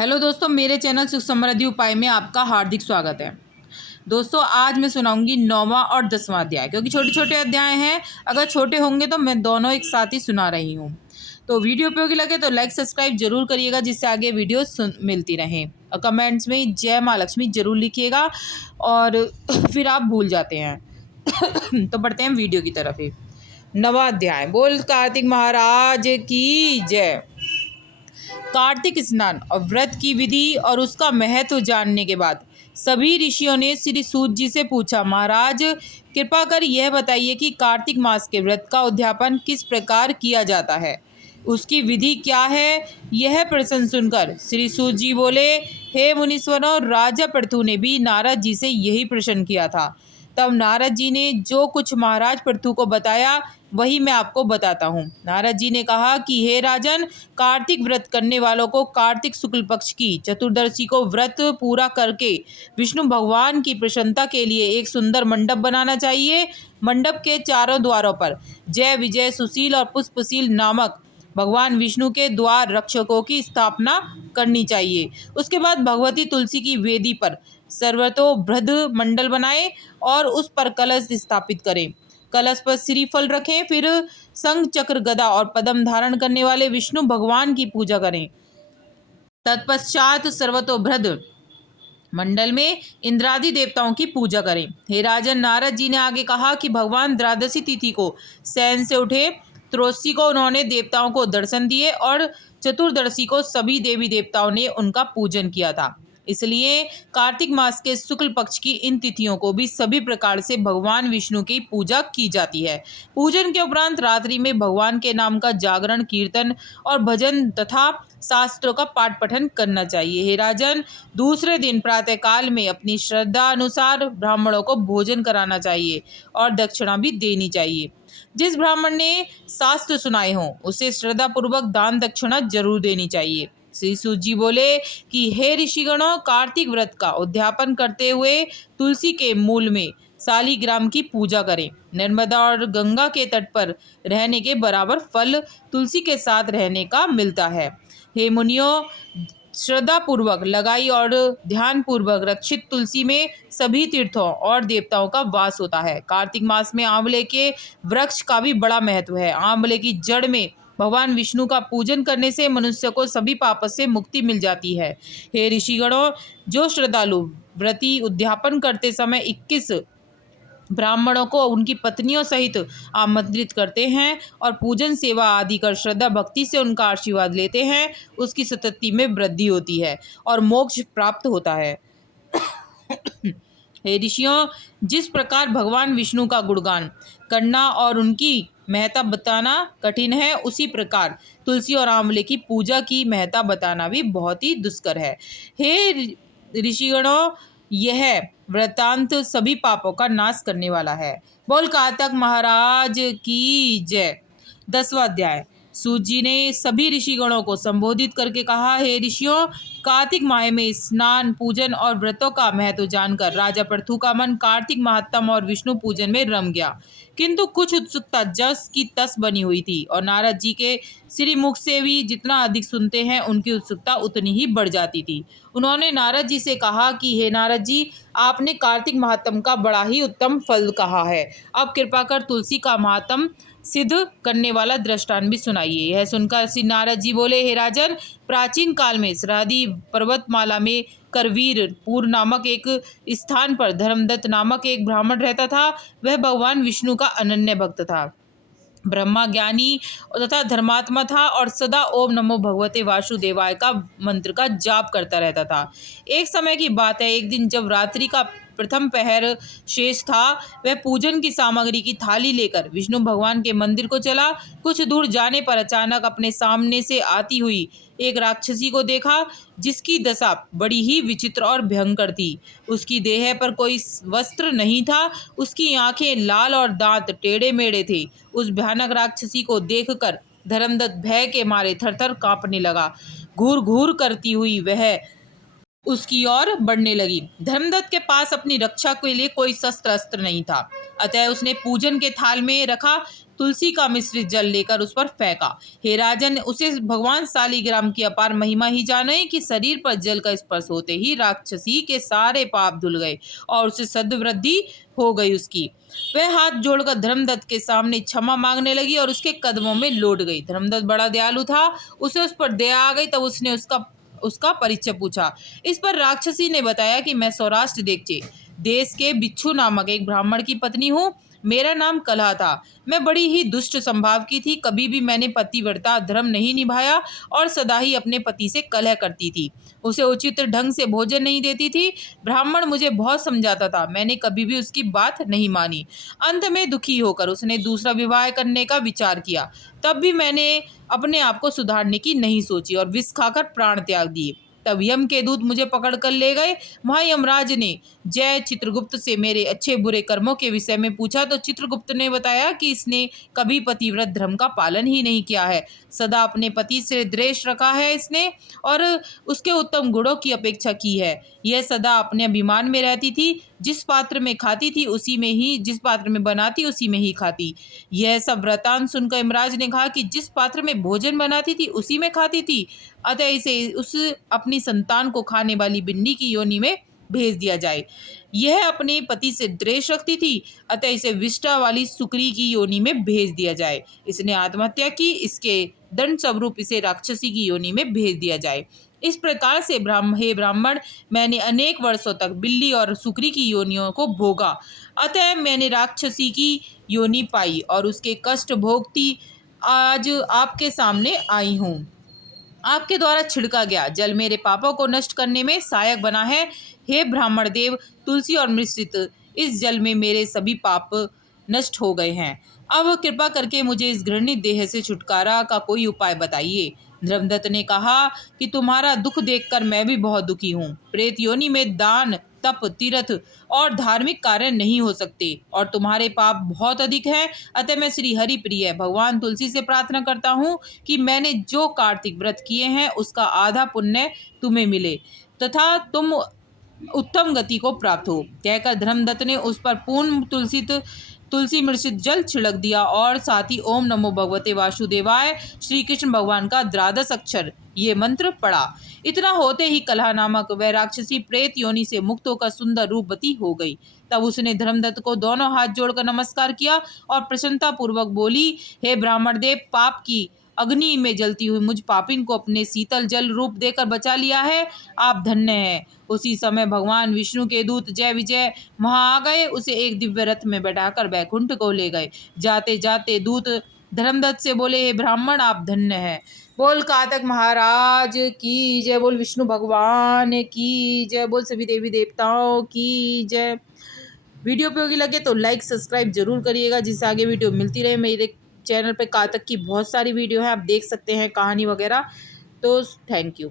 Hello दोस्तों, मेरे channel सुख समृद्धि उपाय में आपका हार्दिक स्वागत है। दोस्तों, आज मैं सुनाऊंगी 9वां और 10वां अध्याय, क्योंकि छोटे छोटे अध्याय हैं। अगर छोटे होंगे तो मैं दोनों एक साथ ही सुना रही हूँ। तो वीडियो उपयोगी लगे तो लाइक सब्सक्राइब जरूर करिएगा, जिससे आगे वीडियो मिलती रहे। और कमेंट्स में जय माँ लक्ष्मी जरूर लिखिएगा, और फिर आप भूल जाते हैं। तो बढ़ते हैं वीडियो की तरफ ही। 9वां अध्याय। बोल कार्तिक महाराज की जय। कार्तिक स्नान और व्रत की विधि और उसका महत्व जानने के बाद सभी ऋषियों ने श्री सूत जी से पूछा, महाराज कृपा कर यह बताइए कि कार्तिक मास के व्रत का उद्यापन किस प्रकार किया जाता है, उसकी विधि क्या है। यह प्रश्न सुनकर श्री सूत जी बोले, हे मुनीश्वरों, राजा पृथु ने भी नारद जी से यही प्रश्न किया था। तब नारद जी ने जो कुछ महाराज पृथु को बताया वही मैं आपको बताता हूँ। नारद जी ने कहा कि हे राजन, कार्तिक व्रत करने वालों को कार्तिक शुक्ल पक्ष की चतुर्दशी को व्रत पूरा करके विष्णु भगवान की प्रसन्नता के लिए एक सुंदर मंडप बनाना चाहिए। मंडप के चारों द्वारों पर जय विजय सुशील और पुष्पशील नामक भगवान विष्णु के द्वार रक्षकों की स्थापना करनी चाहिए। उसके बाद भगवती तुलसी की वेदी पर सर्वतोभृद मंडल बनाएं और उस पर कलश स्थापित करें। कलश पर श्रीफल रखें, फिर शंख चक्र गदा और पद्म धारण करने वाले विष्णु भगवान की पूजा करें। तत्पश्चात सर्वतोभृद मंडल में इंद्रादि देवताओं की पूजा करें। हे राजन, नारद जी ने आगे कहा कि भगवान द्वादशी तिथि को शयन से उठे। त्रयोदशी को उन्होंने देवताओं को दर्शन दिए और चतुर्दशी को सभी देवी देवताओं ने उनका पूजन किया था। इसलिए कार्तिक मास के शुक्ल पक्ष की इन तिथियों को भी सभी प्रकार से भगवान विष्णु की पूजा की जाती है। पूजन के उपरांत रात्रि में भगवान के नाम का जागरण, कीर्तन और भजन तथा शास्त्रों का पाठ पठन करना चाहिए। हे राजन, दूसरे दिन प्रातः काल में अपनी श्रद्धा अनुसार ब्राह्मणों को भोजन कराना चाहिए और दक्षिणा भी देनी चाहिए। जिस ब्राह्मण ने शास्त्र सुनाए हों उसे श्रद्धा पूर्वक दान दक्षिणा जरूर देनी चाहिए। श्री सूत जी बोले कि हे ऋषिगणों, कार्तिक व्रत का उद्यापन करते हुए तुलसी के मूल में शालिग्राम की पूजा करें। नर्मदा और गंगा के तट पर रहने के बराबर फल तुलसी के साथ रहने का मिलता है। हे मुनियों, श्रद्धा पूर्वक लगाई और ध्यान पूर्वक रक्षित तुलसी में सभी तीर्थों और देवताओं का वास होता है। कार्तिक मास में आंवले के वृक्ष का भी बड़ा महत्व है। आंवले की जड़ में भगवान विष्णु का पूजन करने से मनुष्य को सभी पाप से मुक्ति मिल जाती है। हे ऋषिगणों, जो श्रद्धालु व्रती उद्यापन करते समय 21 ब्राह्मणों को उनकी पत्नियों सहित आमंत्रित करते हैं और पूजन सेवा आदि कर श्रद्धा भक्ति से उनका आशीर्वाद लेते हैं, उसकी सतति में वृद्धि होती है और मोक्ष प्राप्त होता है। हे ऋषियों, जिस प्रकार भगवान विष्णु का गुणगान करना और उनकी महत्ता बताना कठिन है, उसी प्रकार तुलसी और आंवले की पूजा की महत्ता बताना भी बहुत ही दुष्कर है। हे ऋषिगणों, यह वृतांत सभी पापों का नाश करने वाला है। बोल कार्तिक महाराज की जय। 10वां अध्याय। सूत जी ने सभी ऋषिगणों को संबोधित करके कहा, हे ऋषियों, कार्तिक माह में स्नान, पूजन और व्रतों का महत्व जानकर राजा पृथु का मन कार्तिक महात्म और विष्णु पूजन में रम गया, किंतु कुछ उत्सुकता जस की तस बनी हुई थी और नारद जी के श्री मुख से भी जितना अधिक सुनते हैं उनकी उत्सुकता उतनी ही बढ़ जाती थी। उन्होंने नारद जी से कहा कि हे नारद जी, आपने कार्तिक महात्म का बड़ा ही उत्तम फल कहा है। अब कृपा कर तुलसी का महात्म सिद्ध करने वाला दृष्टांत भी सुनाइए। यह सुनकर श्री नारद जी बोले, हे राजन, प्राचीन काल में सरादी पर्वतमाला में करवीरपुर नामक एक स्थान पर धर्मदत्त नामक एक ब्राह्मण रहता था। वह भगवान विष्णु का अनन्य भक्त था, ब्रह्मा ज्ञानी तथा धर्मात्मा था और सदा ओम नमो भगवते वासुदेवाय का मंत्र का जाप करता रहता था। एक समय की बात है, एक दिन जब रात्रि का प्रथम पहर शेष था, वह पूजन की सामग्री की थाली लेकर विष्णु भगवान के मंदिर को चला। कुछ दूर जाने पर अचानक अपने सामने से आती हुई एक राक्षसी को देखा, जिसकी दशा बड़ी ही विचित्र और भयंकर थी। उसकी देह पर कोई वस्त्र नहीं था, उसकी आंखें लाल और दांत टेढ़े मेढ़े थे। उस भयानक राक्षसी को देखकर धर्मदत्त भय के मारे थरथर कांपने लगा। घूर घूर करती हुई वह उसकी ओर बढ़ने लगी। धर्मदत्त के पास अपनी रक्षा के लिए कोई शस्त्र अस्त्र नहीं था, अतः उसने पूजन के थाल में रखा तुलसी का मिश्रित जल लेकर उस पर फेंका। हे राजन, उसे भगवान शालिग्राम की अपार महिमा ही जाने कि शरीर पर जल का स्पर्श होते ही राक्षसी के सारे पाप धुल गए और उसे सद्वृद्धि हो गई उसकी। वह हाथ जोड़कर धर्मदत्त के सामने क्षमा मांगने लगी और उसके कदमों में लौट गई। धर्मदत्त बड़ा दयालु था, उसे उस पर दया आ गई। तब उसने उसका परिचय पूछा। इस पर राक्षसी ने बताया कि मैं सौराष्ट्र देश के बिच्छू नामक एक ब्राह्मण की पत्नी हूँ। मेरा नाम कलह था। मैं बड़ी ही दुष्ट स्वभाव की थी। कभी भी मैंने पतिव्रता धर्म नहीं निभाया और सदा ही अपने पति से कलह करती थी। उसे उचित ढंग से भोजन नहीं देती थी। ब्राह्मण मुझे बहुत समझाता था, मैंने कभी भी उसकी बात नहीं मानी। अंत में दुखी होकर उसने दूसरा विवाह करने का विचार किया। तब भी मैंने अपने आप को सुधारने की नहीं सोची और विष खाकर प्राण त्याग दिए। तब यम के दूत मुझे पकड़ कर ले गए। वहां यमराज ने जय चित्रगुप्त से मेरे अच्छे बुरे कर्मों के विषय में पूछा तो चित्रगुप्त ने बताया कि इसने कभी पतिव्रत धर्म का पालन ही नहीं किया है, सदा अपने पति से द्वेष रखा है इसने और उसके उत्तम गुणों की अपेक्षा की है। यह सदा अपने अभिमान में रहती थी, जिस पात्र में खाती थी उसी में ही, जिस पात्र में बनाती उसी में ही खाती। यह सब वृतांत सुनकर यमराज ने कहा कि जिस पात्र में भोजन बनाती थी उसी में खाती थी, अतः इसे उस अपनी संतान को खाने वाली बिन्नी की योनि में भेज दिया जाए। यह अपने पति से द्वेष रखती थी, अतः इसे विष्टा वाली सुकरी की योनि में भेज दिया जाए। इसने आत्महत्या की, इसके दंड स्वरूप इसे राक्षसी की योनि में भेज दिया जाए। इस प्रकार से हे ब्राह्मण, मैंने अनेक वर्षों तक बिल्ली और सुकरी की योनियों को भोगा, अतः मैंने राक्षसी की योनि पाई और उसके कष्ट भोगती आज आपके सामने आई हूँ। आपके द्वारा छिड़का गया जल मेरे पापों को नष्ट करने में सहायक बना है। हे ब्राह्मण देव, तुलसी और मिश्रित इस जल में मेरे सभी पाप नष्ट हो गए हैं। अब कृपा करके मुझे इस घृणित देह से छुटकारा का कोई उपाय बताइए। धर्मदत्त ने कहा कि तुम्हारा दुख देखकर मैं भी बहुत दुखी हूँ। प्रेत योनि में दान, तप, तीर्थ और धार्मिक कार्य नहीं हो सकते और तुम्हारे पाप बहुत अधिक हैं। अतः मैं श्री हरि प्रिय भगवान तुलसी से प्रार्थना करता हूँ कि मैंने जो कार्तिक व्रत किए हैं उसका आधा पुण्य तुम्हें मिले तथा तुम उत्तम गति को प्राप्त हो। कहकर धर्मदत्त ने उस पर पूर्ण तुलसी मिश्रित जल छिड़क दिया और साथ ही ओम नमो भगवते वासुदेवाय श्री कृष्ण भगवान का द्वादश अक्षर ये मंत्र पढ़ा। इतना होते ही कलह नामक वह राक्षसी प्रेत योनि से मुक्त होकर सुंदर रूपवती हो गई। तब उसने धर्मदत्त को दोनों हाथ जोड़कर नमस्कार किया और प्रसन्नता पूर्वक बोली, हे ब्राह्मण देव, पाप की अग्नि में जलती हुई मुझ पापिन को अपने शीतल जल रूप देकर बचा लिया है, आप धन्य हैं। उसी समय भगवान विष्णु के दूत जय विजय वहां आ गए, उसे एक दिव्य रथ में बैठाकर वैकुंठ को ले गए। जाते जाते दूत धर्मदत्त से बोले, हे ब्राह्मण, आप धन्य हैं। बोल कातक महाराज की जय, बोल विष्णु भगवान की जय, बोल सभी देवी देवताओं की जय। वीडियो उपयोगी लगे तो लाइक सब्सक्राइब जरूर करिएगा, जिससे आगे वीडियो मिलती रहे। मेरे चैनल पे कातक की बहुत सारी वीडियो है, आप देख सकते हैं, कहानी वगैरह। तो थैंक यू।